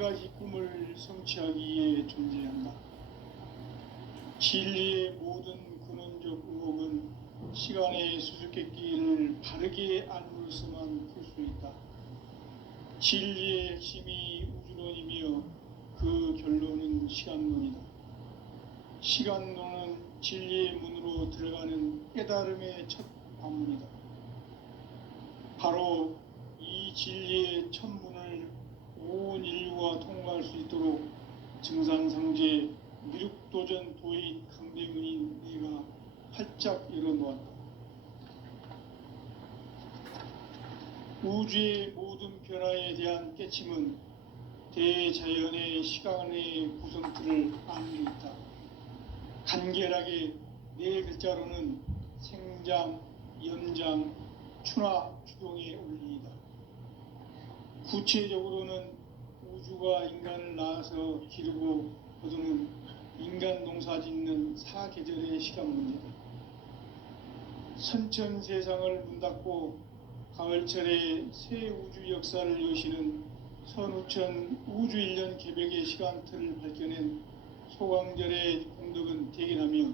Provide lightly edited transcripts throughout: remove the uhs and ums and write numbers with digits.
가지 꿈을 성취하기 위해 존재한다. 진리의 모든 근원적 의혹은 시간의 수수께끼를 바르게 알므로서만 풀 수 있다. 진리의 핵심이 우주론이며 그 결론은 시간론이다. 시간론은 진리의 문으로 들어가는 깨달음의 첫 관문이다. 바로 이 진리의 첫 문을 온 인류가 통과할 수 있도록 증산상제 미륵도전 도인 강대문인 내가 활짝 열어놓았다. 우주의 모든 변화에 대한 깨침은 대자연의 시간의 구성틀을 안고 있다. 간결하게 네 글자로는 생장, 연장, 추나 추동의 원리이다. 구체적으로는 우주가 인간을 낳아서 기르고 거두는 인간 농사 짓는 사계절의 시간 문제다. 선천 세상을 문 닫고 가을철에 새 우주 역사를 여시는 선우천 우주 1년 개벽의 시간틀을 밝혀낸 소강절의 공덕은 대견하며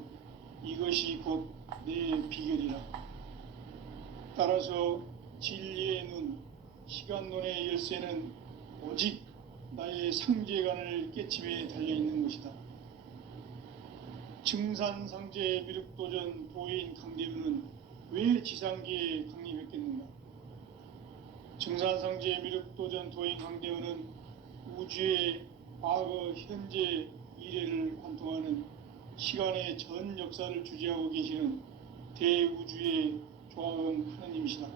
이것이 곧 내 비결이라. 따라서 진리의 눈, 시간론의 열쇠는 오직 나의 상제관을 깨침에 달려있는 것이다. 증산상제 미륵도전 도인 강대문은 왜 지상계에 강림했겠는가? 증산상제 미륵도전 도인 강대문은 우주의 과거, 현재, 미래를 관통하는 시간의 전 역사를 주재하고 계시는 대우주의 조화원 하느님이시다.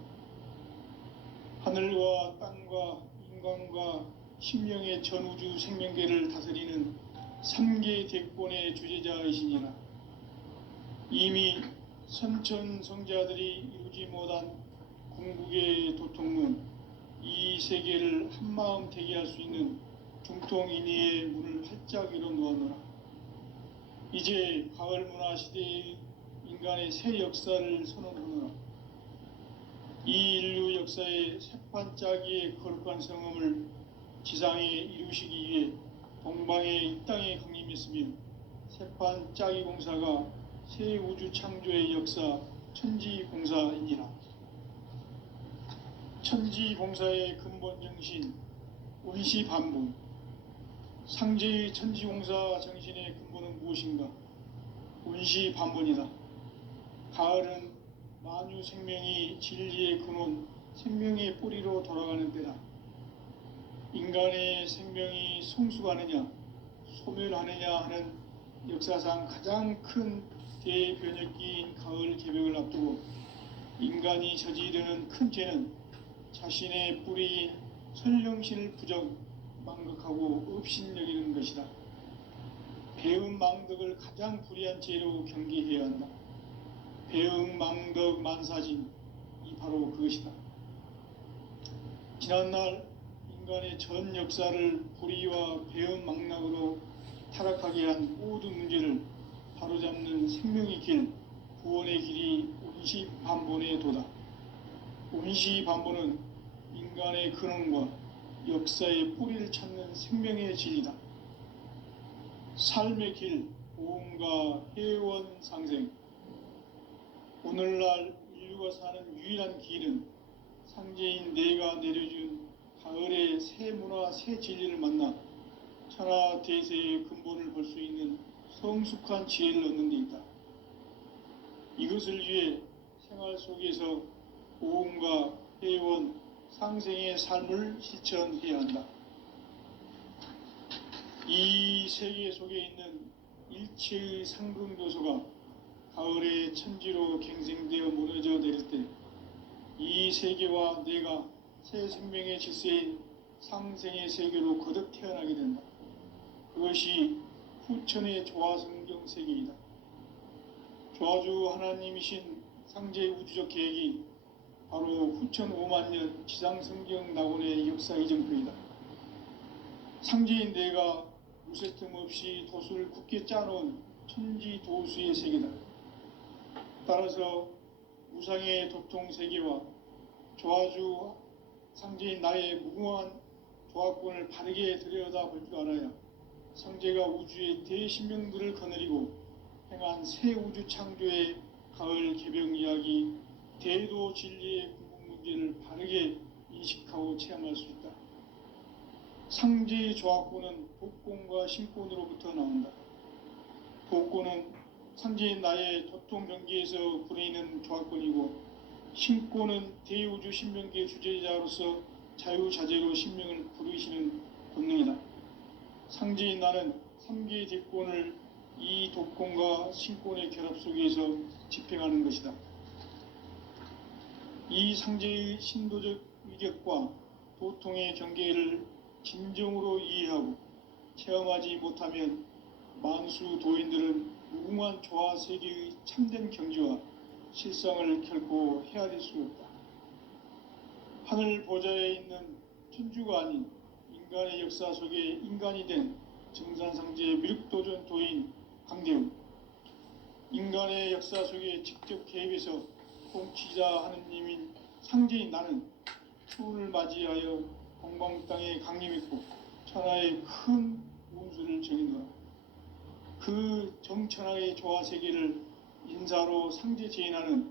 하늘과 땅과 인간과 심령의 전우주 생명계를 다스리는 3계 대권의 주제자이시니라. 이미 선천성자들이 이루지 못한 궁극의 도통문, 이 세계를 한마음 대기할 수 있는 중통인의의 문을 활짝 열어놓아노라. 이제 가을 문화 시대의 인간의 새 역사를 선언하노라. 이 인류 역사의 새판짜기의 거룩한 성음을 지상에 이루시기 위해 동방의 이 땅에 강림했으며 새판짜기 공사가 새 우주 창조의 역사 천지공사이니라. 천지공사의 근본 정신 운시반분. 상제의 천지공사 정신의 근본은 무엇인가? 운시반분이다. 가을은 만유 생명이 진리의 근원, 생명의 뿌리로 돌아가는 때다. 인간의 생명이 성숙하느냐, 소멸하느냐 하는 역사상 가장 큰 대변혁기인 가을 개벽을 앞두고 인간이 저지르는 큰 죄는 자신의 뿌리인 선령신을 부정, 망극하고 업신여기는 것이다. 배음 망덕을 가장 불의한 죄로 경계해야 한다. 배음 망덕 만사진, 이 바로 그것이다. 지난날 인간의 전 역사를 불의와 배음 망락으로 타락하게 한 모든 문제를 바로잡는 생명의 길, 구원의 길이 운시반본의 도다. 운시반본은 인간의 근원과 역사의 뿌리를 찾는 생명의 진리다. 삶의 길, 보험과 회원 상생. 오늘날 인류가 사는 유일한 길은 상제인 내가 내려준 가을의 새 문화, 새 진리를 만나 천하 대세의 근본을 볼 수 있는 성숙한 지혜를 얻는 데 있다. 이것을 위해 생활 속에서 보험과 회원, 상생의 삶을 실천해야 한다. 이 세계 속에 있는 일체의 상금도소가 가을의 천지로 갱생되어 무너져 내릴 때 이 세계와 내가 새 생명의 질서인 상생의 세계로 거듭 태어나게 된다. 그것이 후천의 조화성경 세계이다. 조화주 하나님이신 상제 우주적 계획이 바로 후천 5만년 지상성경 낙원의 역사 이정표이다. 상제인 내가 무쇠 틈 없이 도수를 굳게 짜놓은 천지도수의 세계다. 따라서 무상의 도통 세계와 조화주 상제인 나의 무궁한 조합권을 바르게 들여다볼 줄 알아야 상제가 우주의 대신명들을 거느리고 행한 새 우주 창조의 가을 개벽 이야기, 대도 진리의 궁극 문제를 바르게 인식하고 체험할 수 있다. 상제의 조합권은 복권과 신권으로부터 나온다. 복권은 상제인 나의 도통 경계에서 부르이는 조합권이고, 신권은 대우주 신명기의 주제자로서 자유자재로 신명을 부르시는 권능이다. 상제인 나는 3개의 대권을 이 도권과 신권의 결합 속에서 집행하는 것이다. 이 상제의 신도적 위격과 도통의 경계를 진정으로 이해하고 체험하지 못하면 만수 도인들은 무궁한 조화 세계의 참된 경지와 실상을 결코 헤아릴 수 없다. 하늘 보좌에 있는 천주가 아닌 인간의 역사 속에 인간이 된 정산상제의 미륵도전 도인 강대웅, 인간의 역사 속에 직접 개입해서 통치자 하느님인 상제인 나는 추운을 맞이하여 동방 땅에 강림했고 천하의 큰 운수를 정인노라. 그 정천하의 조화 세계를 인사로 상제 제인하는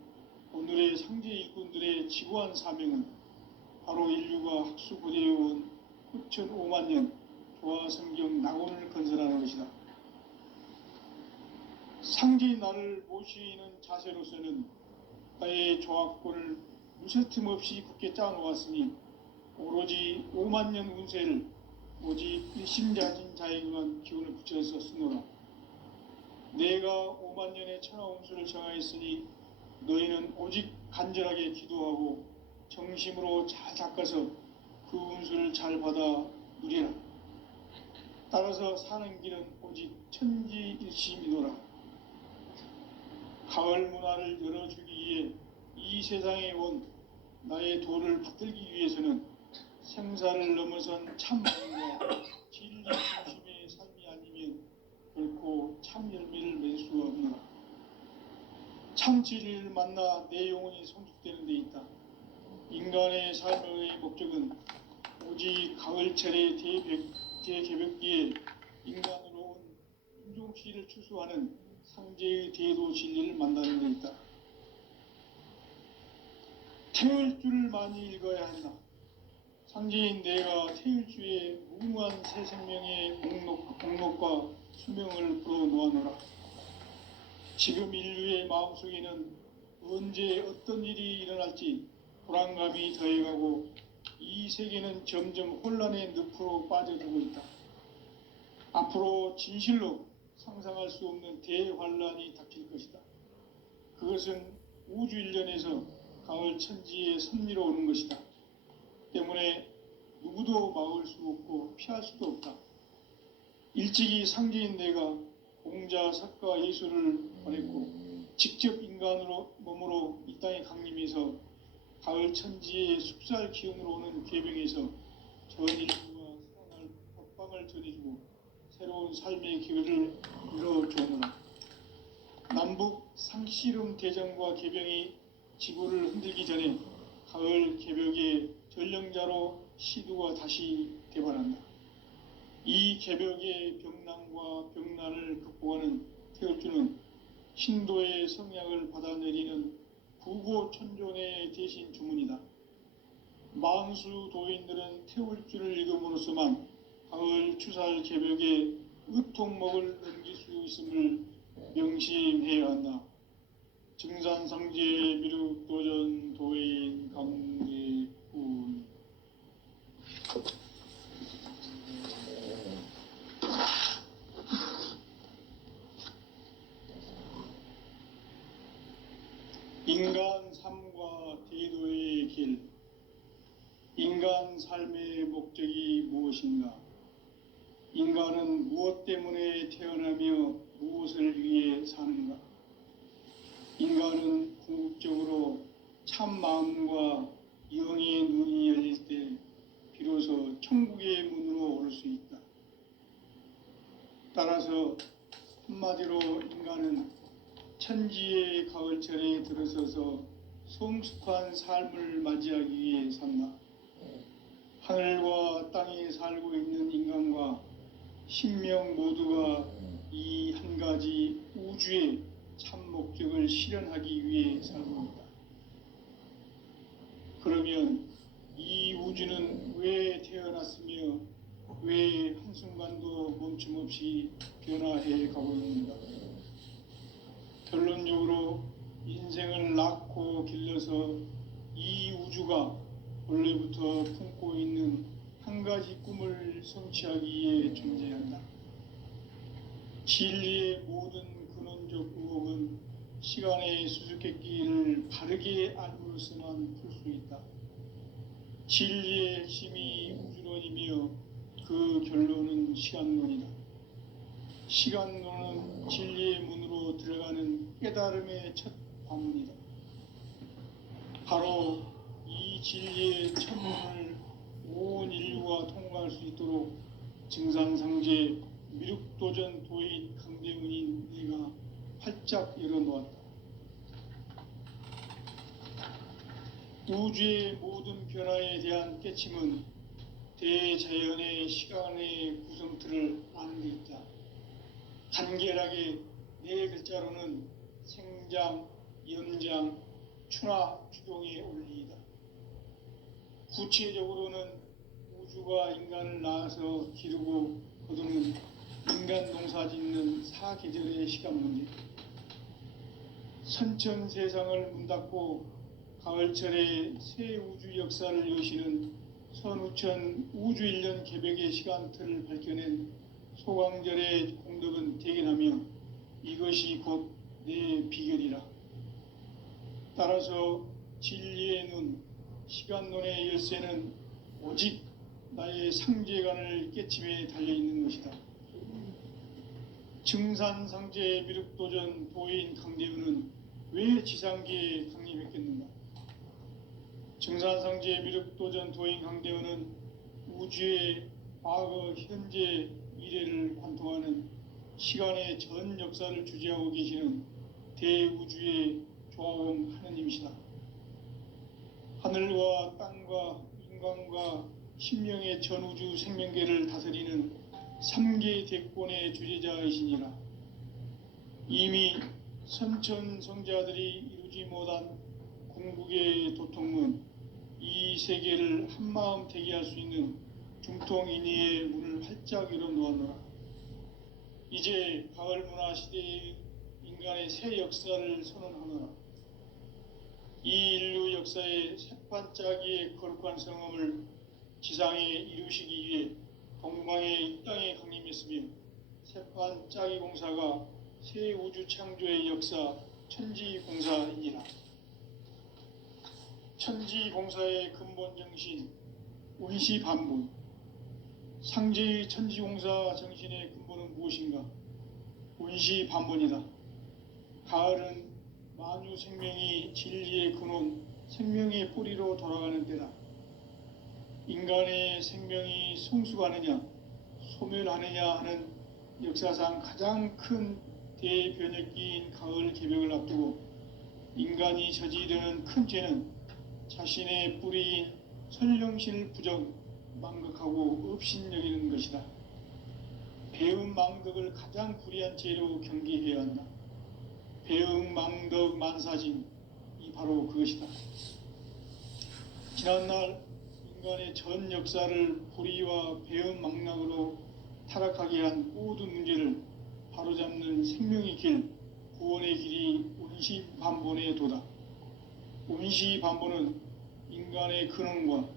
오늘의 상제 일꾼들의 지구한 사명은 바로 인류가 학수고대해온 9,500만 년 조화 성경 낙원을 건설하는 것이다. 상제인 나를 모시는 자세로서는 나의 조합권을 무쇠틈 없이 굳게 짜놓았으니 오로지 5만 년 운세를 오직 일심자진 자에게만 기운을 붙여서 쓰노라. 내가 5만 년의 천하 운수를 정하였으니 너희는 오직 간절하게 기도하고 정심으로 잘 닦아서 그 운수를 잘 받아 누리라. 따라서 사는 길은 오직 천지일심이노라. 가을 문화를 열어주기 위해 이 세상에 온 나의 도를 받들기 위해서는 생사를 넘어선 참마음과 진리 중심의 삶이 아니면 결코 참 열매를 맺을 수가 없노라. 참 진리를 만나 내 영혼이 성숙되는 데 있다. 인간의 삶의 목적은 오직 가을철의 대개벽기에 인간으로 온 인종시를 추수하는 상제의 대도 진리를 만나는 데 있다. 태을주를 많이 읽어야 한다. 상제인 내가 태을주의 무궁한 새 생명의 목록과 수명을 풀어놓아노라. 지금 인류의 마음속에는 언제 어떤 일이 일어날지 불안감이 더해가고 이 세계는 점점 혼란의 늪으로 빠져들고 있다. 앞으로 진실로 상상할 수 없는 대환란이 닥칠 것이다. 그것은 우주 일련에서 가을 천지에 선미로 오는 것이다. 때문에 누구도 막을 수 없고 피할 수도 없다. 일찍이 상제인 내가 공자, 석가, 예수를 보냈고 직접 인간으로 몸으로 이 땅에 강림해서 가을 천지의 숲살 기운으로 오는 계병에서 전 인류가 살아날 법방을 전해주고 새로운 삶의 기회를 열어주노라. 남북 상씨름 대전과 계병이 지구를 흔들기 전에 가을 개벽의 전령자로 시두가 다시 대발한다. 이 개벽의 병난과 병난을 극복하는 태울주는 신도의 성약을 받아내리는 구고천존의 대신 주문이다. 만수 도인들은 태울주를 읽음으로써만 가을 추살 개벽의 의통목을 넘길 수 있음을 명심해야 한다. 증산상제 미륵도전 도인 강대훈. 인간 삶과 대도의 길. 인간 삶의 목적이 무엇인가? 인간은 무엇 때문에 태어나며 무엇을 위해 사는가? 인간은 궁극적으로 참 마음과 영의 눈이 열릴 때 비로소 천국의 문으로 올 수 있다. 따라서 한마디로 인간은 천지의 가을철에 들어서서 성숙한 삶을 맞이하기 위해 산다. 하늘과 땅에 살고 있는 인간과 신명 모두가 이 한 가지 우주의 참 목적을 실현하기 위해 살고 있다. 그러면 이 우주는 왜 태어났으며 왜 한순간도 멈춤 없이 변화해 가고 있는가? 결론적으로 인생을 낳고 길러서 이 우주가 원래부터 품고 있는 한 가지 꿈을 성취하기 위해 존재한다. 진리의 모든 근원적 의혹은 시간의 수수께끼를 바르게 알므로서만 풀 수 있다. 진리의 핵심이 우주론이며 그 결론은 시간론이다. 시간론은 진리의 문으로 들어가는 깨달음의 첫 관문이다. 바로 이 진리의 첫 문을 온 인류가 통과할 수 있도록 증산상제 미륵도전 도인 강대훈인 네가 활짝 열어놓았다. 우주의 모든 변화에 대한 깨침은 대자연의 시간의 구성틀을 아는 데 있다. 간결하게 네 글자로는 생장, 연장, 추나 추동의 원리이다. 구체적으로는 우주가 인간을 낳아서 기르고 거두는 인간 농사 짓는 사계절의 시간 문제, 선천 세상을 문 닫고 가을철에 새 우주 역사를 여시는 선우천 우주 1년 개백의 시간틀을 밝혀낸 소강절의 공덕은 대견하며 이것이 곧 내 비결이라. 따라서 진리의 눈, 시간론의 열쇠는 오직 나의 상제관을 깨침에 달려있는 것이다. 증산상제 미륵도전 도인 강대훈은 왜 지상계에 강림했겠는가? 증산상제 미륵도전 도인 강대훈은 우주의 과거, 현재, 미래를 관통하는 시간의 전 역사를 주재하고 계시는 대우주의 조화원 하느님이시다. 하늘과 땅과 인간과 신명의 전우주 생명계를 다스리는 3계 대권의 주재자이시니라. 이미 선천성자들이 이루지 못한 궁극의 도통문, 이 세계를 한마음 대기할 수 있는 중통인의의 문을 활짝 열어놓았노라. 이제 가을 문화 시대의 인간의 새 역사를 선언하노라. 이 인류 역사의 새반짝이의 거룩한 성함을 지상에 이루시기 위해 동방의 이 땅에 강림했으며 새반짝이 공사가 새 우주 창조의 역사 천지공사이니라. 천지공사의 근본 정신 운시반본, 상제의 천지공사 정신의 근본은 무엇인가? 운시반본이다. 가을은 만유 생명이 진리의 근원, 생명의 뿌리로 돌아가는 때다. 인간의 생명이 성숙하느냐, 소멸하느냐 하는 역사상 가장 큰 대변혁기인 가을 개벽을 앞두고 인간이 저지르는 큰 죄는 자신의 뿌리인 설령신을 부정, 망극하고 업신여기는 것이다. 배음 망덕을 가장 불의한 죄로 경계해야 한다. 배음 망덕 만사진, 이 바로 그것이다. 지난날 인간의 전 역사를 불의와 배음 망락으로 타락하게 한 모든 문제를 바로잡는 생명의 길, 구원의 길이 운시반본의 도다. 운시반본은 인간의 근원과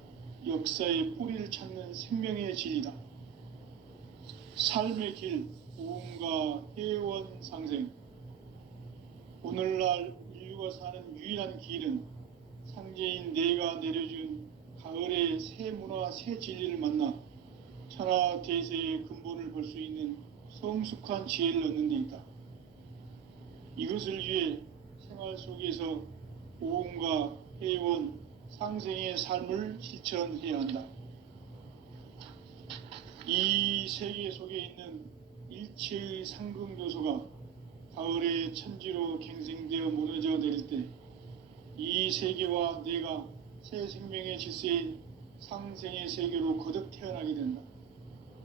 역사의 뿌리를 찾는 생명의 진리다. 삶의 길, 고음과 회원 상생. 오늘날 인류가 사는 유일한 길은 상제인 내가 내려준 가을의 새 문화, 새 진리를 만나 천하 대세의 근본을 볼 수 있는 성숙한 지혜를 얻는 데 있다. 이것을 위해 생활 속에서 고음과 회원, 상생의 삶을 실천해야 한다. 이 세계 속에 있는 일체의 상승요소가 가을의 천지로 갱생되어 무너져 내릴 때 이 세계와 내가 새 생명의 질서인 상생의 세계로 거듭 태어나게 된다.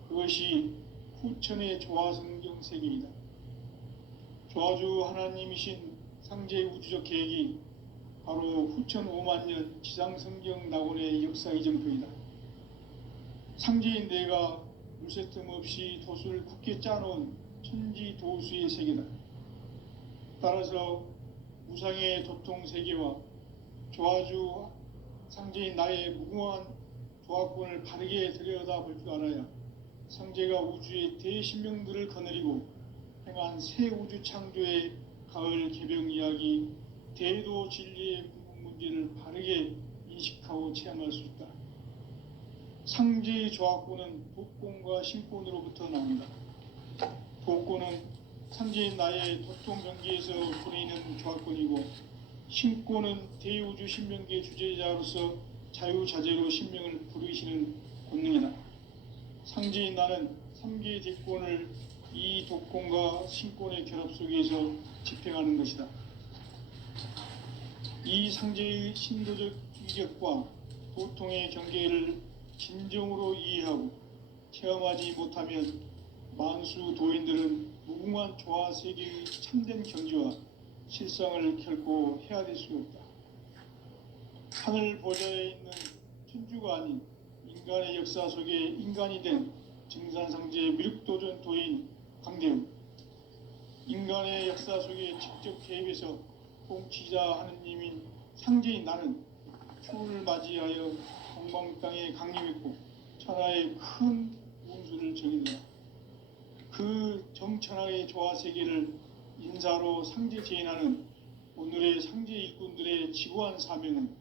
그것이 후천의 조화성경 세계이다. 조화주 하나님이신 상제의 우주적 계획이 바로 후천 5만년 지상성경 낙원의 역사 이정표이다. 상제인 내가 물새 틈 없이 도수를 굳게 짜놓은 천지도수의 세계다. 따라서 무상의 도통 세계와 조화주 상제인 나의 무궁한 조화권을 바르게 들여다볼 줄 알아야 상제가 우주의 대신명들을 거느리고 행한 새 우주 창조의 가을 개병 이야기, 대도 진리의 궁극 문제를 바르게 인식하고 체험할 수 있다. 상제의 조화권은 도권과 신권으로부터 나온다. 도권은 상제인 나의 도통 경계에서 보내는 조화권이고, 신권은 대우주 신명계의 주제자로서 자유자재로 신명을 부르시는 권능이다. 상제인 나는 3개의 대권을 이 도권과 신권의 결합 속에서 집행하는 것이다. 이 상제의 신도적 위력과 도통의 경계를 진정으로 이해하고 체험하지 못하면 만수 도인들은 무궁한 조화 세계의 참된 경지와 실상을 결코 헤아릴 수 없다. 하늘 보좌에 있는 천주가 아닌 인간의 역사 속에 인간이 된 증산상제 미륵도전 도인 강대우, 인간의 역사 속에 직접 개입해서 통치자 하느님인 상제인 나는 추운을 맞이하여 동방 땅에 강림했고 천하의 큰 운수를 정의노라. 그 정천하의 조화 세계를 인사로 상제 제인하는 오늘의 상제 일꾼들의 지구한 사명은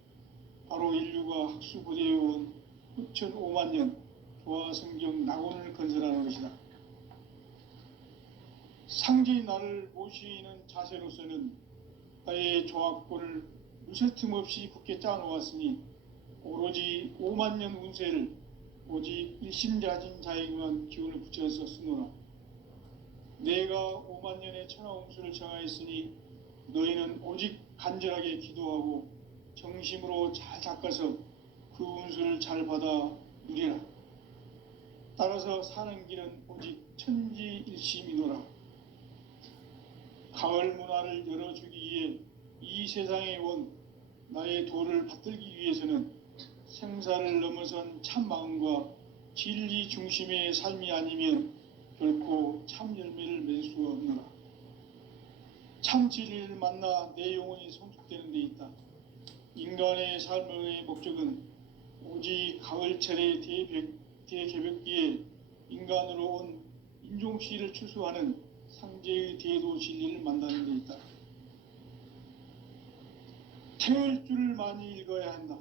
바로 인류가 학수고대해온 후천 5만년 조화 성경 낙원을 건설하는 것이다. 상제인 나를 모시는 자세로서는 나의 조화권을 무쇠 틈 없이 굳게 짜놓았으니 오로지 5만년 운세를 오직 일심자진 자에게만 기운을 붙여서 쓰노라. 내가 5만년의 천하운수를 정하였으니 너희는 오직 간절하게 기도하고 정심으로 잘 닦아서 그 운수를 잘 받아 누리라. 따라서 사는 길은 오직 천지일심이노라. 가을 문화를 열어주기 위해 이 세상에 온 나의 도를 받들기 위해서는 생사를 넘어선 참 마음과 진리 중심의 삶이 아니면 결코 참 열매를 맺을 수 없노라. 참 진리를 만나 내 영혼이 성숙되는 데 있다. 인간의 삶의 목적은 오직 가을철의 대개벽기에 인간으로 온 인종시를 추수하는 상제의 대도 진리를 만나는 데 있다. 태을주를 많이 읽어야 한다.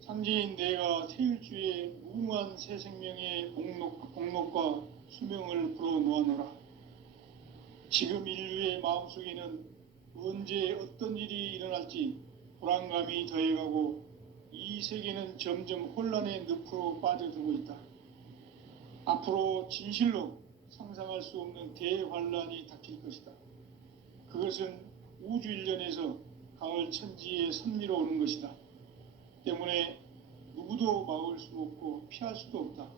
상제인 내가 태을주의 무궁한 새 생명의 목록과 수명을 불어놓아노라. 지금 인류의 마음속에는 언제 어떤 일이 일어날지 불안감이 더해가고 이 세계는 점점 혼란의 늪으로 빠져들고 있다. 앞으로 진실로 상상할 수 없는 대환란이 닥칠 것이다. 그것은 우주 일련에서 가을 천지의 섭리로 오는 것이다. 때문에 누구도 막을 수 없고 피할 수도 없다.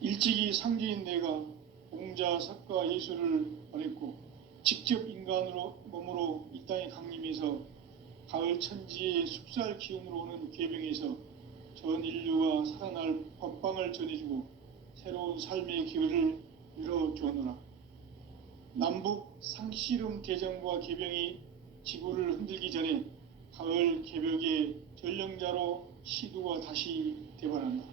일찍이 상제인 내가 공자, 석가, 예수를 보냈고 직접 인간으로 몸으로 이 땅에 강림해서 가을 천지의 숲살 기운으로 오는 괴병에서 전 인류가 살아날 법방을 전해주고 새로운 삶의 기회를 열어주었노라. 남북 상씨름 대전과 개병이 지구를 흔들기 전에 가을 개벽의 전령자로 시두가 다시 되발한다.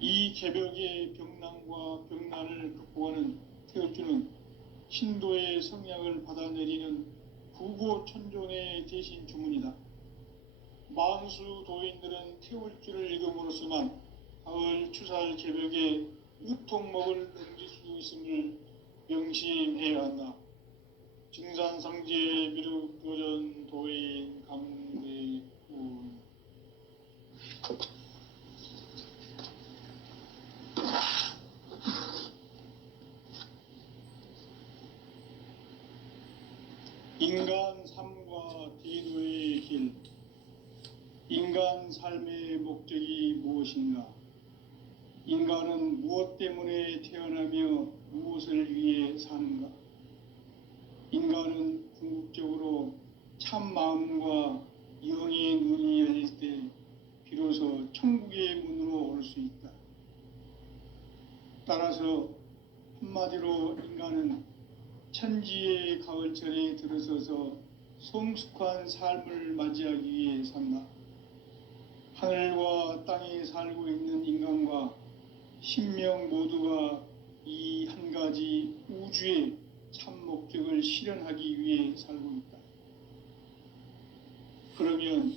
이 개벽의 병난과 병난을 극복하는 태을주는 신도의 성량을 받아내리는 구고천존의 대신 주문이다. 만수 도인들은 태울주를 읽음으로써만 가을 추살 개벽의 유통목을 넘길 수 있음을 명심해야 한다. 증산상제 미륵도전 도인 강대훈. 인간 삶과 대도의 길. 인간 인간 삶의 목적이 무엇인가? 인간은 무엇 때문에 태어나며 무엇을 위해 사는가? 인간은 궁극적으로 참 마음과 영의 눈이 열릴 때 비로소 천국의 문으로 올 수 있다. 따라서 한마디로 인간은 천지의 가을철에 들어서서 성숙한 삶을 맞이하기 위해 산다. 하늘과 땅에 살고 있는 인간과 신명 모두가 이 한 가지 우주의 참 목적을 실현하기 위해 살고 있다. 그러면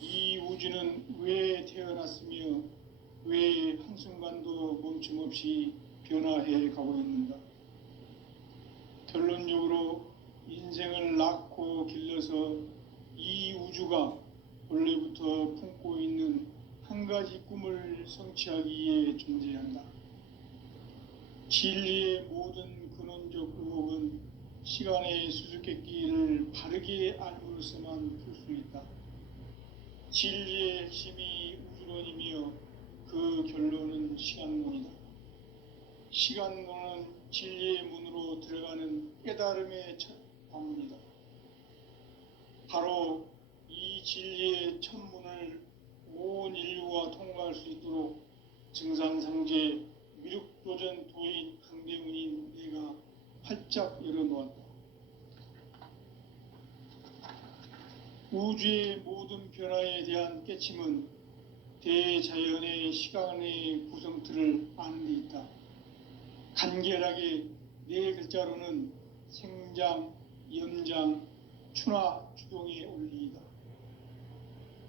이 우주는 왜 태어났으며 왜 한순간도 멈춤 없이 변화해 가고 있는가? 결론적으로 인생을 낳고 길러서 이 우주가 원래부터 품고 있는 한 가지 꿈을 성취하기 위해 존재한다. 진리의 모든 근원적 의혹은 시간의 수수께끼를 바르게 알므로서만 풀 수 있다. 진리의 핵심이 우주론이며 그 결론은 시간론이다. 시간론은 진리의 문으로 들어가는 깨달음의 첫 방문이다. 바로 이 진리의 첫 문을 온 인류가 통과할 수 있도록 증산상제 미륵도전 도인 강대문인 내가 활짝 열어놓았다. 우주의 모든 변화에 대한 깨침은 대자연의 시간의 구성틀을 아는 데 있다. 간결하게 네 글자로는 생장, 연장, 추나 추동의 원리이다.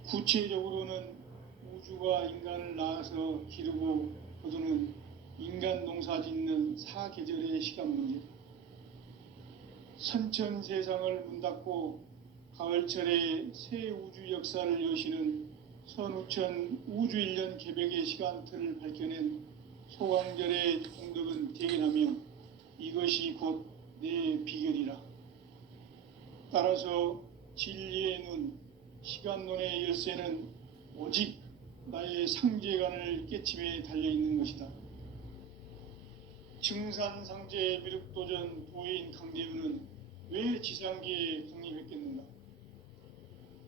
구체적으로는 우주가 인간을 낳아서 기르고 거두는 인간 농사 짓는 사계절의 시간 문제다. 선천 세상을 문 닫고 가을철에 새 우주 역사를 여시는 선우천 우주 1년 개벽의 시간틀을 밝혀낸 소강절의 공덕은 대견하며 이것이 곧 내 비결이라. 따라서 진리의 눈, 시간론의 열쇠는 오직 나의 상제관을 깨침에 달려있는 것이다. 증산상제 미륵도전 도인 강대문은 왜 지상계에 강림했겠는가?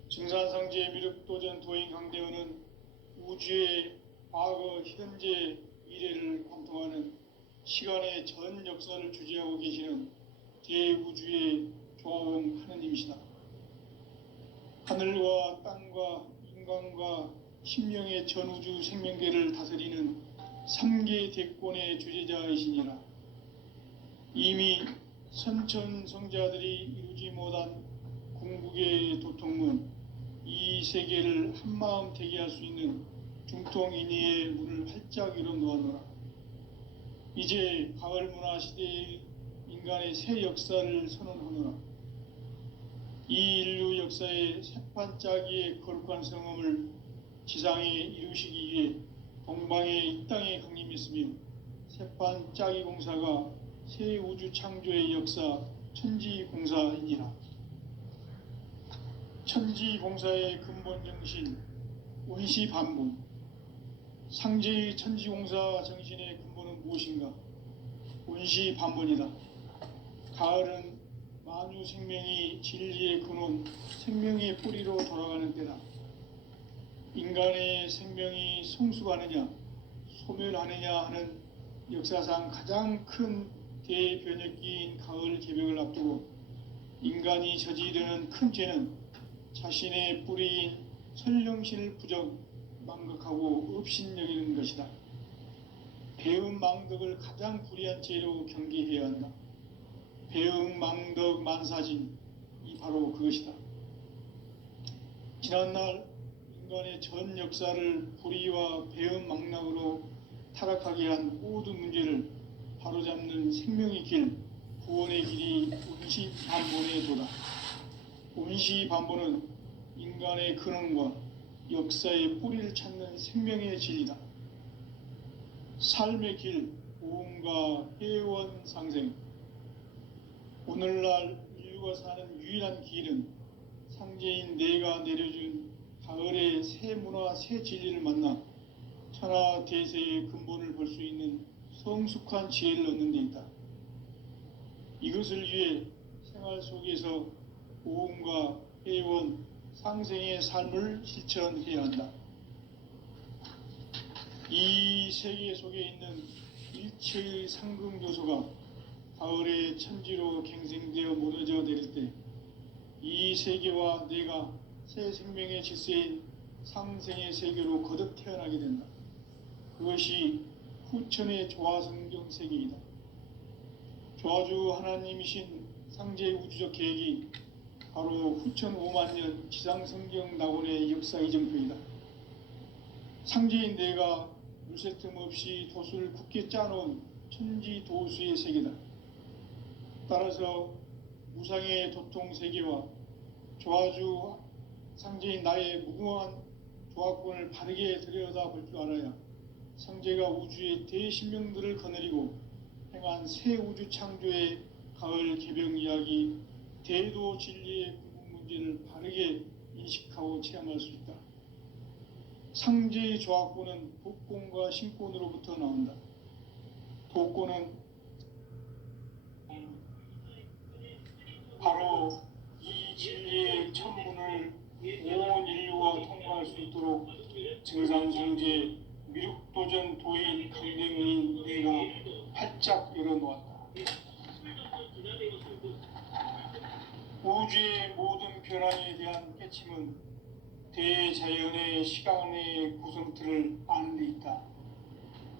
증산상제 미륵도전 도인 강대문은 우주의 과거, 현재, 미래를 관통하는 시간의 전 역사를 주재하고 계시는 대우주의 조홍 하느님이시다. 하늘과 땅과 인간과 신명의 전우주 생명계를 다스리는 3계 대권의 주재자이시니라. 이미 선천성자들이 이루지 못한 궁극의 도통문, 이 세계를 한마음 되게 할 수 있는 중통인의의 문을 활짝 열어놓았노라. 이제 가을 문화 시대의 인간의 새 역사를 선언하노라. 이 인류 역사의 새판짜기의 거룩한 성험을 지상에 이루시기 위해 동방의 이 땅에 강림했으며 새판짜기 공사가 새 우주 창조의 역사 천지공사이니라. 천지공사의 근본 정신 운시반분, 상제의 천지공사 정신의 근본은 무엇인가? 운시반분이다. 가을은 만유 생명이 진리의 근원, 생명의 뿌리로 돌아가는 때다. 인간의 생명이 성숙하느냐, 소멸하느냐 하는 역사상 가장 큰 대변혁기인 가을 개벽을 앞두고 인간이 저지르는 큰 죄는 자신의 뿌리인 선령신을 부정, 망각하고 업신여기는 것이다. 배음 망덕을 가장 불의한 죄로 경계해야 한다. 배음 망덕 만사진, 이 바로 그것이다. 지난날 인간의 전 역사를 불의와 배음 망락으로 타락하게 한 모든 문제를 바로잡는 생명의 길, 구원의 길이 운시반본의 도다. 운시반본은 인간의 근원과 역사의 뿌리를 찾는 생명의 진리다. 삶의 길, 고음과 회원 상생. 오늘날 인류가 사는 유일한 길은 상제인 내가 내려준 가을의 새 문화, 새 진리를 만나 천하 대세의 근본을 볼 수 있는 성숙한 지혜를 얻는 데 있다. 이것을 위해 생활 속에서 보험과 회원, 상생의 삶을 실천해야 한다. 이 세계 속에 있는 일체의 상극 요소가 가을의 천지로 갱생되어 무너져 내릴 때 이 세계와 내가 새 생명의 질서인 상생의 세계로 거듭 태어나게 된다. 그것이 후천의 조화성경 세계이다. 조화주 하나님이신 상제 우주적 계획이 바로 후천 5만 년 지상성경 낙원의 역사 이정표이다. 상제인 내가 물새틈 없이 도수를 굳게 짜놓은 천지도수의 세계다. 따라서 무상의 도통 세계와 조화주 상제인 나의 무궁한 조화권을 바르게 들여다볼 줄 알아야 상제가 우주의 대신명들을 거느리고 행한 새 우주 창조의 가을 개병 이야기, 대도 진리의 궁극 문제를 바르게 인식하고 체험할 수 있다. 상제의 조화권은 복권과 신권으로부터 나온다. 복권은 바로 이 진리의 천문을 온 인류가 통과할 수 있도록 증산성제 미륵도전 도인 강대문인 내가 활짝 열어놓았다. 우주의 모든 변화에 대한 깨침은 대자연의 시간의 구성틀을 아는 데 있다.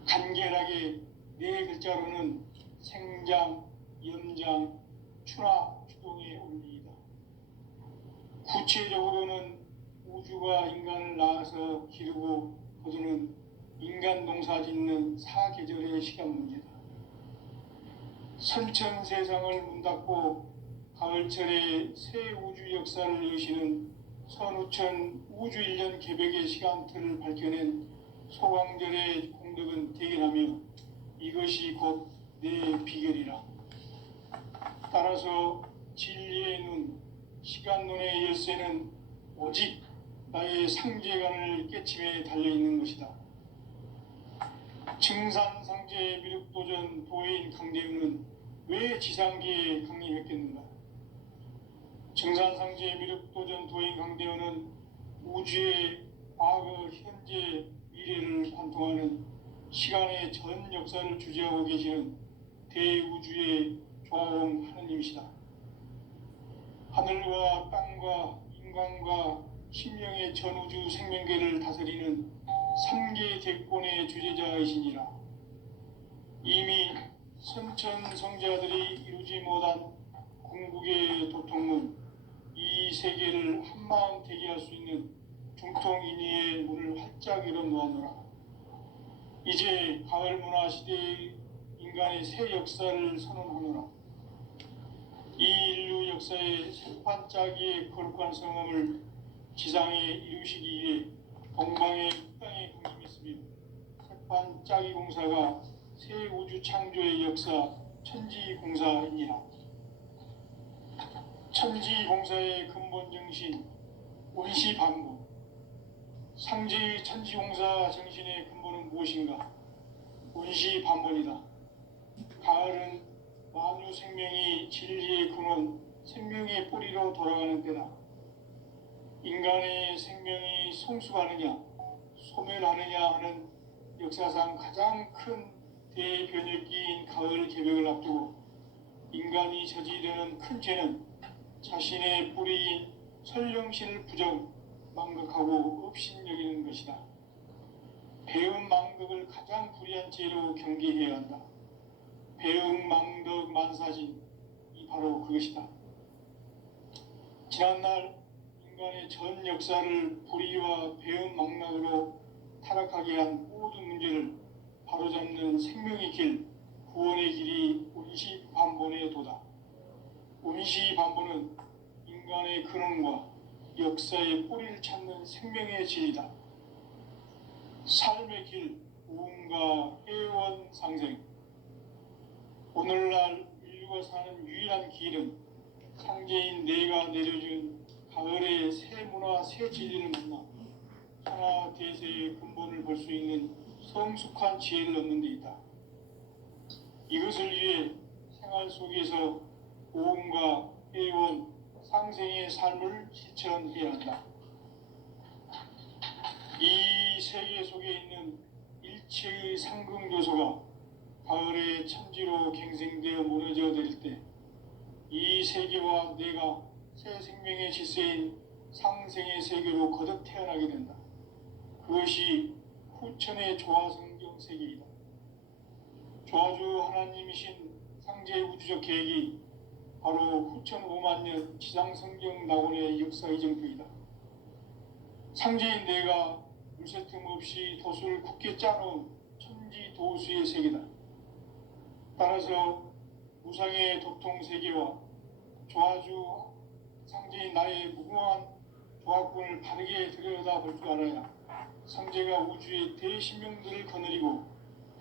간결하게 네 글자로는 생장, 염장, 추나 추동의 원리이다. 구체적으로는 우주가 인간을 낳아서 기르고 거두는 인간 농사 짓는 사계절의 시간 문제다. 선천 세상을 문닫고 가을철에 새 우주 역사를 여시는 선우천 우주 1년 개벽의 시간틀을 밝혀낸 소강절의 공덕은 대견하며 이것이 곧 내 비결이라. 따라서 진리의 눈, 시간 눈의 열쇠는 오직 나의 상제관을 깨침에 달려있는 것이다. 증산상제 미륵도전 도인 강대우는 왜 지상계에 강림했겠는가? 증산상제 미륵도전 도인 강대우는 우주의 과거, 현재, 미래를 관통하는 시간의 전 역사를 주재하고 계시는 대우주의 조화원 하느님이시다. 하늘과 땅과 인간과 신령의 전우주 생명계를 다스리는 3계 대권의 주재자이시니라. 이미 선천 성자들이 이루지 못한 궁극의 도통문, 이 세계를 한마음 대기할 수 있는 중통인의의 문을 활짝 열어놓았노라. 이제 가을 문화 시대의 인간의 새 역사를 선언하노라. 이 인류 역사의 새판짜기의 거룩한 성함을 지상에 이루시기 위해 동방의 땅에 공임했으며 새판짜기 공사가 새 우주 창조의 역사 천지공사이니라. 천지공사의 근본 정신 원시반복. 상제의 천지공사 정신의 근본은 무엇인가? 원시반복이다. 가을은 만유 생명이 진리의 근원, 생명의 뿌리로 돌아가는 때다. 인간의 생명이 성숙하느냐, 소멸하느냐 하는 역사상 가장 큰 대변혁기인 가을 개벽을 앞두고 인간이 저지르는 큰 죄는 자신의 뿌리인 설령신을 부정, 망극하고 업신여기는 것이다. 배움 망극을 가장 불의한 죄로 경계해야 한다. 배움 망덕 만사진, 이 바로 그것이다. 지난날 인간의 전 역사를 불의와 배움 망락으로 타락하게 한 모든 문제를 바로잡는 생명의 길, 구원의 길이 원시반본의 도다. 원시반본은 인간의 근원과 역사의 뿌리를 찾는 생명의 진리다. 삶의 길, 우음과 회원 상생. 오늘날 인류가 사는 유일한 길은 상제인 내가 내려준 가을의 새 문화, 새 진리를 만나 천하 대세의 근본을 볼 수 있는 성숙한 지혜를 얻는 데 있다. 이것을 위해 생활 속에서 고음과 해온 상생의 삶을 실천해야 한다. 이 세계 속에 있는 일체의 상극 요소가 가을의 천지로 갱생되어 무너져 내릴 때 이 세계와 내가 새 생명의 질서인 상생의 세계로 거듭 태어나게 된다. 그것이 후천의 조화성경 세계이다. 조화주 하나님이신 상제의 우주적 계획이 바로 후천 5만 년 지상성경 낙원의 역사 이정표이다. 상제인 내가 물새 틈 없이 도수를 굳게 짜놓은 천지 도수의 세계다. 따라서 무상의 도통 세계와 조화주 상제인 나의 무궁한 조합군을 바르게 들여다볼 줄 알아야 상제가 우주의 대신명들을 거느리고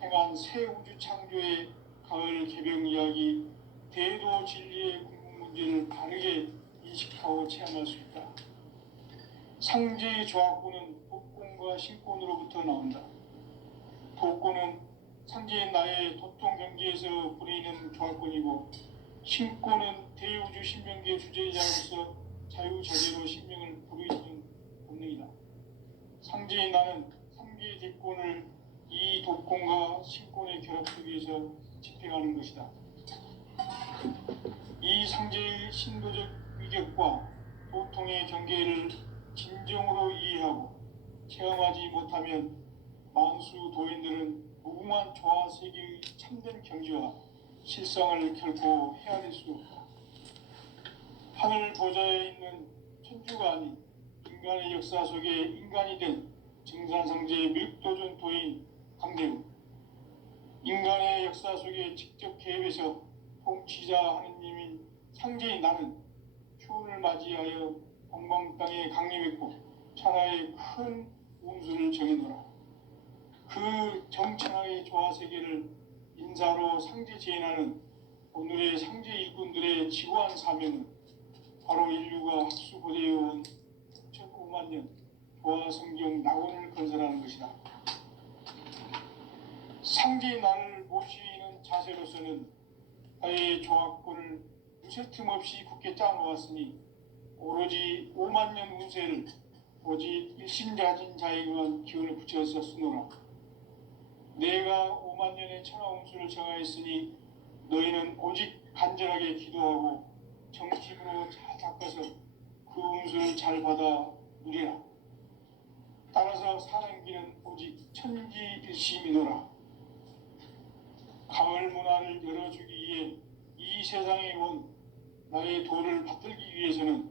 행한 새 우주 창조의 가을 개병 이야기 대도 진리의 궁극 문제를 바르게 인식하고 체험할 수 있다. 상제의 조합군은 독권과 신권으로부터 나온다. 독권은 상제인 나의 도통 경계에서 부리는 조합권이고, 신권은 대우주 신명기의 주제자로서 자유자재로 신명을 부르짖는 본능이다. 상제인 나는 3개의 대권을 이 독권과 신권의 결합 속에서 집행하는 것이다. 이 상제의 신도적 위격과 도통의 경계를 진정으로 이해하고 체험하지 못하면 만수 도인들은 무궁한 조화 세계의 참된 경지와 실상을 결코 헤아릴 수 없다. 하늘 보좌에 있는 천주가 아닌 인간의 역사 속에 인간이 된 증산상제의 밀도전 도인 강대우, 인간의 역사 속에 직접 개입해서 통치자 하느님인 상제인 나는 추운을 맞이하여 동방 땅에 강림했고 천하의 큰 운수를 정해놓으라. 그 정천하의 조화세계를 인사로 상제 재현하는 오늘의 상제 일꾼들의 지고한 사명은 바로 인류가 학수고대해온 5만 년 조화성경 낙원을 건설하는 것이다. 상제의 나를 모시는 자세로서는 나의 조합권을 무쇠 틈 없이 굳게 짜놓았으니 오로지 5만 년 운세를 오직 일심가진 자에게만 기운을 붙여서 쓰노라. 내가 5만 년의 천하 운수를 정하였으니 너희는 오직 간절하게 기도하고 정심으로 잘 닦아서 그 운수를 잘 받아 누리라. 따라서 사는 길은 오직 천지일심이노라. 가을 문화를 열어주기 위해 이 세상에 온 나의 도를 받들기 위해서는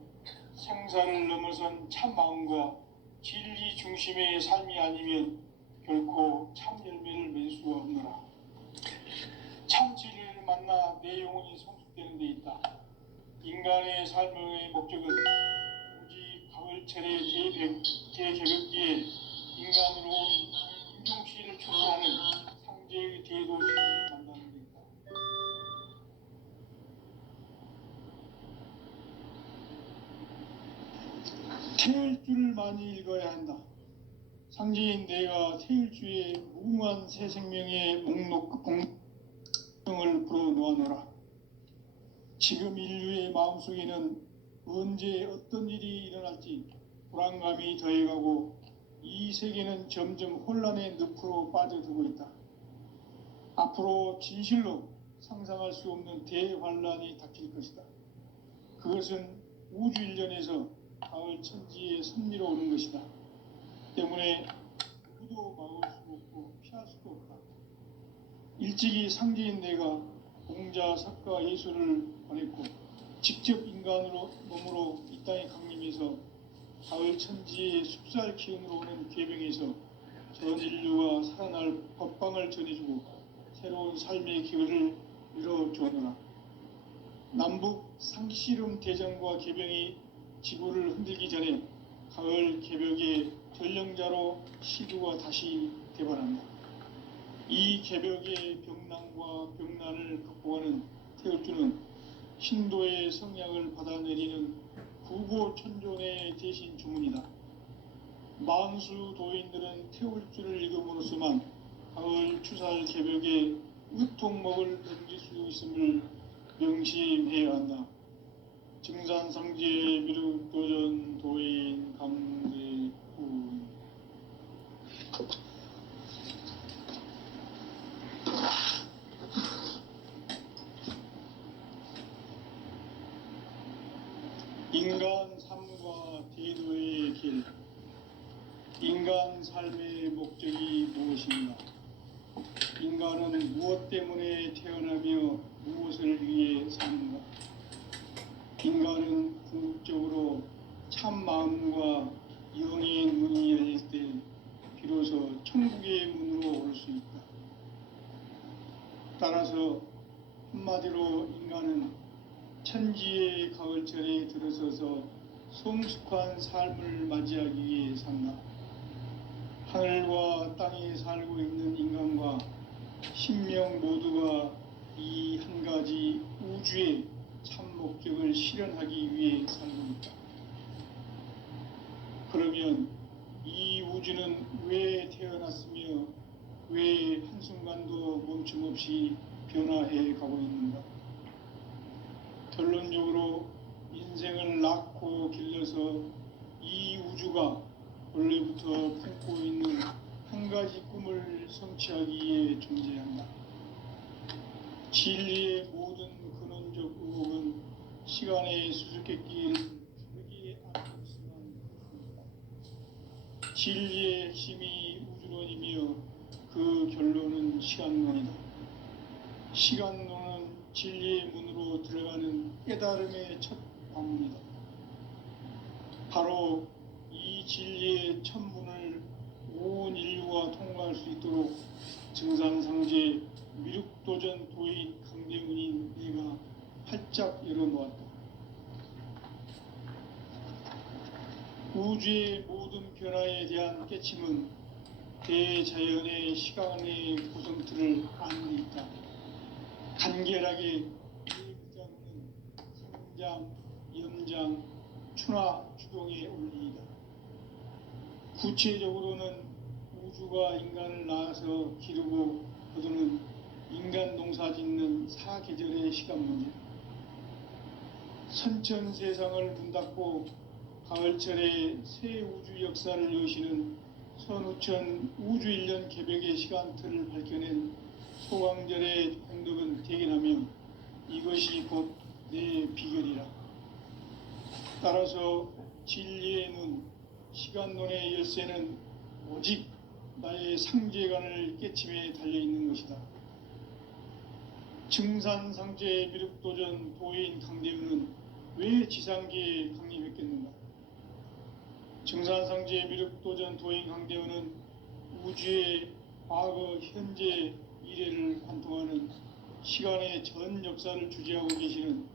생사를 넘어선 참 마음과 진리 중심의 삶이 아니면 결코 참 열매를 맺을 수가 없노라. 참 진리를 만나 내 영혼이 성숙되는 데 있다. 인간의 삶의 목적은 오직 가을철의 대개벽기에 인간으로 온 인종시를 초소하는 상제의 대도 진리를 만나는 데 있다. 태일주를 많이 읽어야 한다. 상제인 내가 태일주의 무궁한 새 생명의 목록 공명을 불어놓아노라. 지금 인류의 마음속에는 언제 어떤 일이 일어날지 불안감이 더해가고 이 세계는 점점 혼란의 늪으로 빠져들고 있다. 앞으로 진실로 상상할 수 없는 대환란이 닥칠 것이다. 그것은 우주 일련에서 가을 천지의 섭리로 오는 것이다. 때문에 누구도 막을 수 없고 피할 수도 없다. 일찍이 상제인 내가 공자, 석가, 예수를 보냈고 직접 인간으로 몸으로 이 땅에 강림해서 가을 천지의 숲살 기운으로 오는 계병에서 전 인류가 살아날 법방을 전해주고 새로운 삶의 기회를 이뤄주었노라. 남북 상씨름 대전과 계병이 지구를 흔들기 전에 가을 개벽의 전령자로 시두가 다시 대발한다. 이 개벽의 병난과 병난을 극복하는 태극주는 신도의 성량을 받아내리는 구보천존의 대신 주문이다. 만수 도인들은 태울 줄을 읽음으로써만 가을 추살 개벽에 으통먹을 던질 수 있음을 명심해야 한다. 증산상제 미륵도전 도인 강대훈. 인간 삶과 대도의 길. 인간 삶의 목적이 무엇인가? 인간은 무엇 때문에 태어나며 무엇을 위해 사는가? 인간은 궁극적으로 참 마음과 영의 문이 열릴 때 비로소 천국의 문으로 올 수 있다. 따라서 한마디로 인간은 천지의 가을철에 들어서서 성숙한 삶을 맞이하기 위해 산다. 하늘과 땅에 살고 있는 인간과 신명 모두가 이 한 가지 우주의 참 목적을 실현하기 위해 살고 있다. 그러면 이 우주는 왜 태어났으며 왜 한순간도 멈춤없이 변화해 가고 있는가? 결론적으로 인생을 낳고 길러서 이 우주가 원래부터 품고 있는 한 가지 꿈을 성취하기 위해 존재한다. 진리의 모든 근원적 의혹은 시간의 수수께끼를 여기에 안고 있으면 그렇습니다. 진리의 핵심이 우주론이며 그 결론은 시간론이다. 시간론은 진리의 문으로 들어가는 깨달음의 첫 방문이다. 바로 이 진리의 첫 문을 온 인류가 통과할 수 있도록 증산상제 미륵도전 도인 강대훈인 내가 활짝 열어놓았다. 우주의 모든 변화에 대한 깨침은 대자연의 시간의 구성틀을 아는 데 있다. 간결하게 네 글자로는 성장, 연장, 추나 추동의 원리이다. 구체적으로는 우주가 인간을 낳아서 기르고 거두는 인간 농사 짓는 사계절의 시간 문제. 선천 세상을 문 닫고 가을철에 새 우주 역사를 여시는 선우천 우주 1년 개벽의 시간틀을 밝혀낸 소강절의 공덕은 대견하며 이것이 곧 내 비결이라. 따라서 진리의 눈, 시간론의 열쇠는 오직 나의 상제관을 깨침에 달려있는 것이다. 증산상제 미륵도전 도인 강대훈은 왜 지상계에 강림했겠는가? 증산상제 미륵도전 도인 강대훈은 우주의 과거, 현재, 미래를 관통하는 시간의 전 역사를 주재하고 계시는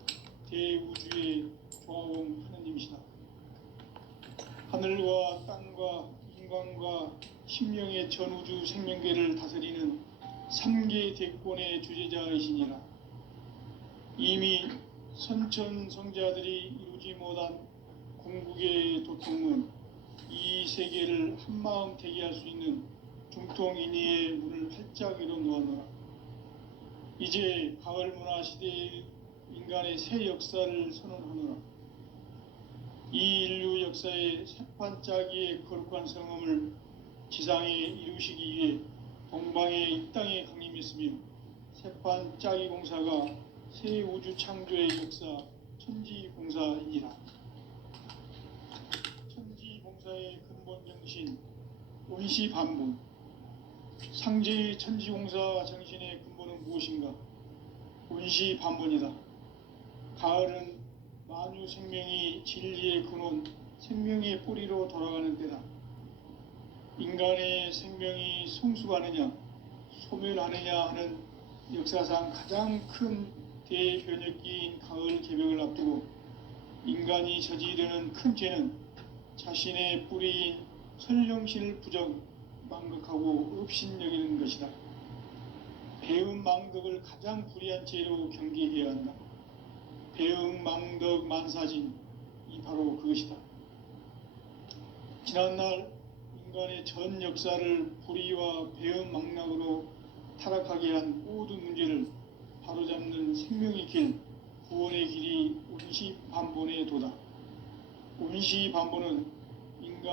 대우주의 조화원 하느님이시다. 하늘과 땅과 인간과 신명의 전우주 생명계를 다스리는 3계 대권의 주재자이시니라. 이미 선천성자들이 이루지 못한 궁극의 도통문, 이 세계를 한마음 되게 할 수 있는 중통인의의 문을 활짝 열어놓아노라. 이제 가을 문화 시대의 인간의 새 역사를 선언하노라. 이 인류 역사의 새판짜기의 거룩한 성음을 지상에 이루시기 위해 동방의 이 땅에 강림했으며 새판짜기 공사가 새 우주 창조의 역사 천지공사이니라. 천지공사의 근본 정신 원시반복. 상제의 천지공사 정신의 근본은 무엇인가? 원시반복이다. 가을은 만유 생명이 진리의 근원, 생명의 뿌리로 돌아가는 때다. 인간의 생명이 성숙하느냐, 소멸하느냐 하는 역사상 가장 큰 대변혁기인 가을 개벽을 앞두고 인간이 저지르는 큰 죄는 자신의 뿌리인 설령신을 부정, 망극하고 업신여기는 것이다. 배음 망덕을 가장 불의한 죄로 경계해야 한다. 배음 망덕 만사진, 이 바로 그것이다. 지난날 인간의 전 역사를 불의와 배은망락으로 타락하게 한 모든 문제를 바로잡는 생명의 길, 구원의 길이 운시반본에 도다. 운시반본은